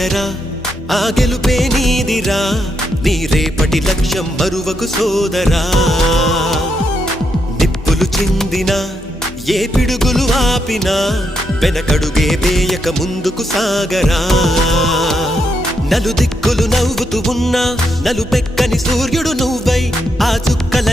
సాగరా ఆ గెలుపే నీదిరా నీ రేపటి లక్ష్యం మరువకు సోదరా నిప్పులు చిందినా ఏ పిడుగులు ఆపినా వెనకడుగే వేయక ముందుకు సాగరా నలుదిక్కులు నవ్వుతూ ఉన్నా నలుపెక్కని సూర్యుడు నువ్వై ఆ చుక్కల